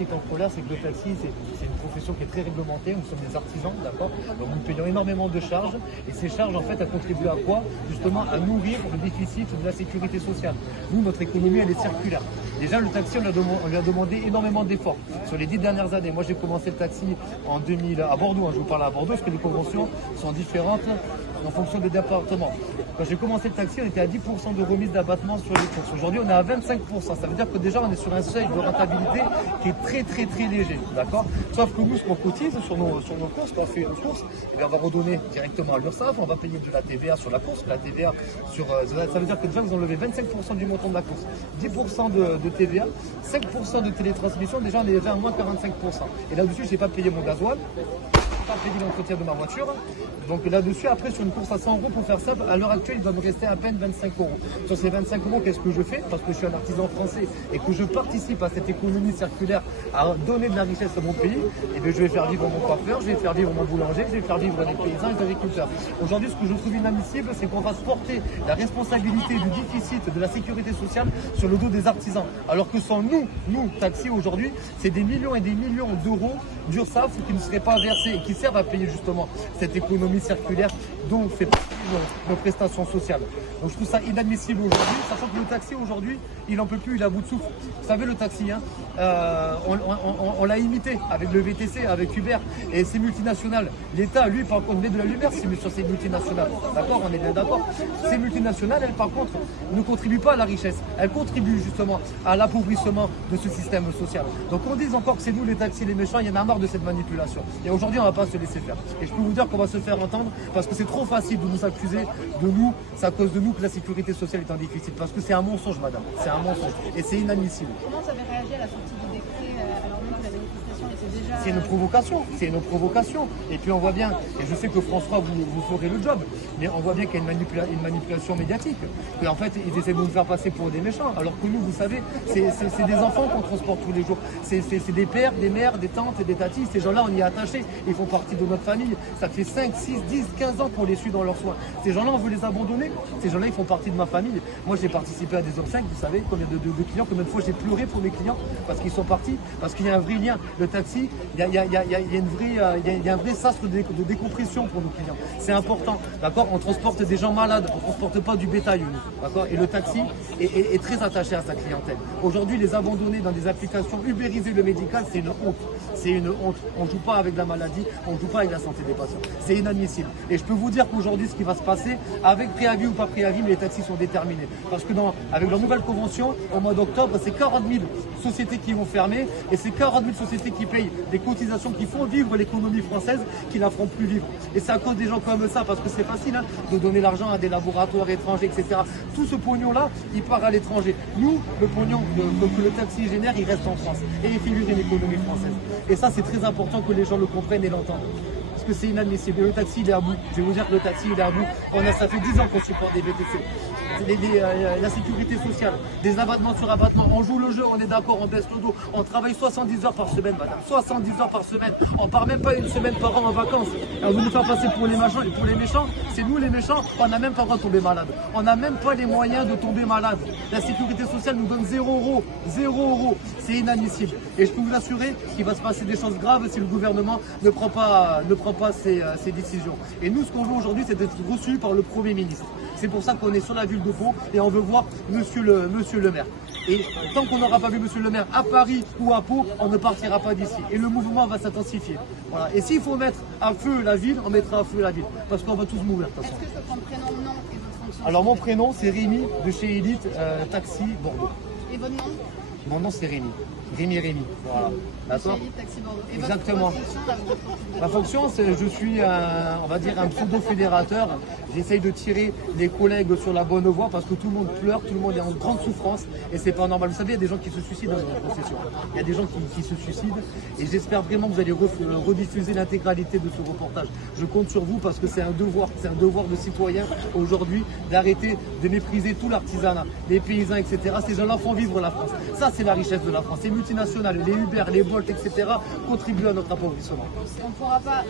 taxi est en colère, c'est que le taxi, c'est une profession qui est très réglementée. Nous sommes des artisans, d'accord? Donc nous payons énormément de charges. Et ces charges, en fait, elles contribuent à quoi? Justement, à nourrir le déficit de la sécurité sociale. Nous, notre économie, elle est circulaire. Déjà, le taxi, on lui a demandé énormément d'efforts. Sur les 10 dernières années, moi, j'ai commencé le taxi en 2000 à Bordeaux. Hein, je vous parle à Bordeaux, parce que les conventions sont différentes en fonction des départements. Quand j'ai commencé le taxi, on était à 10% de remise d'abattement sur les courses. Aujourd'hui, on est à 25%. Ça veut dire que déjà, on est sur un seuil de rentabilité qui est très léger. D'accord? Sauf que nous, ce qu'on cotise sur nos courses, quand on fait une course, on va redonner directement à l'URSSAF, on va payer de la TVA sur la course, la TVA sur. Ça veut dire que déjà, vous enlevez 25% du montant de la course, 10% de TVA, 5% de télétransmission, déjà, on est déjà à moins 45%. Et là-dessus, je n'ai pas payé mon gasoil. Pas payé l'entretien de ma voiture. Donc là-dessus, après, sur une course à 100 euros, pour faire ça, à l'heure actuelle, il doit me rester à peine 25 euros. Sur ces 25 euros, qu'est-ce que je fais? Parce que je suis un artisan français et que je participe à cette économie circulaire, à donner de la richesse à mon pays, et bien je vais faire vivre mon coiffeur, je vais faire vivre mon boulanger, je vais faire vivre les paysans et les agriculteurs. Aujourd'hui, ce que je trouve inadmissible, c'est qu'on fasse porter la responsabilité du déficit de la sécurité sociale sur le dos des artisans. Alors que sans nous, taxis aujourd'hui, c'est des millions et des millions d'euros d'URSSAF qui ne seraient pas versés et qui servent à payer justement cette économie circulaire dont fait partie nos prestations sociales. Donc je trouve ça inadmissible aujourd'hui, sachant que le taxi aujourd'hui, il n'en peut plus, il est à bout de souffle. Vous savez, le taxi, hein, on l'a imité avec le VTC, avec Uber et ces multinationales. L'État, lui, par contre, met de la lumière sur ces multinationales. D'accord, on est bien d'accord. Ces multinationales, elles, par contre, ne contribuent pas à la richesse. Elles contribuent justement à l'appauvrissement de ce système social. Donc on dit encore que c'est nous les taxis, les méchants, il y en a marre de cette manipulation. Et aujourd'hui, on ne va pas se laisser faire. Et je peux vous dire qu'on va se faire entendre parce que c'est trop facile de nous accuser de nous, c'est à cause de nous que la sécurité sociale est en déficit. Parce que c'est un mensonge, madame. C'est un mensonge. Et c'est inadmissible. Comment vous avez réagi à la sortie du décret alors même que la manifestation était déjà... C'est une provocation, c'est une provocation. Et puis on voit bien, et je sais que François, vous ferez le job, mais on voit bien qu'il y a une manipulation médiatique. Et en fait, ils essaient de nous faire passer pour des méchants. Alors que nous, vous savez, c'est des enfants qu'on transporte tous les jours. C'est des pères, des mères, des tantes et des tatis. Ces gens-là, on y est attachés. Ils font partie de notre famille. Ça fait 5, 6, 10, 15 ans qu'on les suit dans leurs soins. Ces gens-là, on veut les abandonner. Ces gens-là, ils font partie de ma famille. Moi, j'ai participé à des obsèques, vous savez, combien de clients, combien de fois j'ai pleuré pour mes clients parce qu'ils sont partis, parce qu'il y a un vrai lien. Le taxi, il y a un vrai sastre de décompression pour nos clients. C'est important, d'accord? On transporte des gens malades, on ne transporte pas du bétail, nous, d'accord? Et le taxi est très attaché à sa clientèle. Aujourd'hui, les abandonner dans des applications, ubériser le médical, c'est une honte. C'est une honte. On ne joue pas avec la maladie, on ne joue pas avec la santé des patients. C'est inadmissible. Et je peux vous dire qu'aujourd'hui, ce qui va se passer, avec préavis ou pas préavis, mais les taxis sont déterminés. Parce que avec leur nouvelle convention, au mois d'octobre, c'est 40 000 sociétés qui vont fermer et c'est 40 000 sociétés qui payent des cotisations qui font vivre l'économie française, qui la feront plus vivre. Et c'est à cause des gens comme ça, parce que c'est facile hein, de donner l'argent à des laboratoires étrangers, etc. Tout ce pognon-là, il part à l'étranger. Nous, le pognon que le taxi génère, il reste en France et il fait vivre l'économie française. Et ça, c'est très important que les gens le comprennent et l'entendent. Parce que c'est inadmissible. Le taxi, il est à bout. Je vais vous dire que le taxi, il est à bout. Ça fait 10 ans qu'on supporte des VTC. La sécurité sociale, des abattements sur abattements. On joue le jeu, on est d'accord, on baisse le dos. On travaille 70 heures par semaine, madame. 70 heures par semaine. On part même pas une semaine par an en vacances. Et on veut nous faire passer pour les machins et pour les méchants. C'est nous les méchants, on n'a même pas le droit de tomber malade. On n'a même pas les moyens de tomber malade. La sécurité sociale nous donne 0 euros. 0 euros. C'est inadmissible. Et je peux vous assurer qu'il va se passer des choses graves si le gouvernement ne prend pas ses décisions. Et nous, ce qu'on veut aujourd'hui, c'est d'être reçu par le Premier ministre. C'est pour ça qu'on est sur la ville de Pau et on veut voir monsieur le maire. Et tant qu'on n'aura pas vu monsieur le maire à Paris ou à Pau, on ne partira pas d'ici. Et le mouvement va s'intensifier. Voilà. Et s'il faut mettre à feu la ville, on mettra à feu la ville. Parce qu'on va tous mourir. Est-ce que je peux prendre prénom, nom et votre fonction? Alors mon prénom, c'est Rémi de chez Elite Taxi Bordeaux. Et votre nom? Mon nom, c'est Rémi. Rémi. Voilà. D'accord. Taxi Bordeaux. Et exactement. Votre fonction, là, Ma fonction, c'est je suis on va dire un pseudo-fédérateur. J'essaye de tirer les collègues sur la bonne voie parce que tout le monde pleure, tout le monde est en grande souffrance et c'est pas normal. Vous savez, il y a des gens qui se suicident dans notre profession. Il y a des gens qui se suicident et j'espère vraiment que vous allez rediffuser l'intégralité de ce reportage. Je compte sur vous parce que c'est un devoir de citoyen aujourd'hui d'arrêter de mépriser tout l'artisanat, les paysans, etc. Ces gens-là font vivre la France. Ça, c'est la richesse de la France. Les multinationales, les Uber, les Bolt, etc. contribuent à notre appauvrissement. on ne pourra pas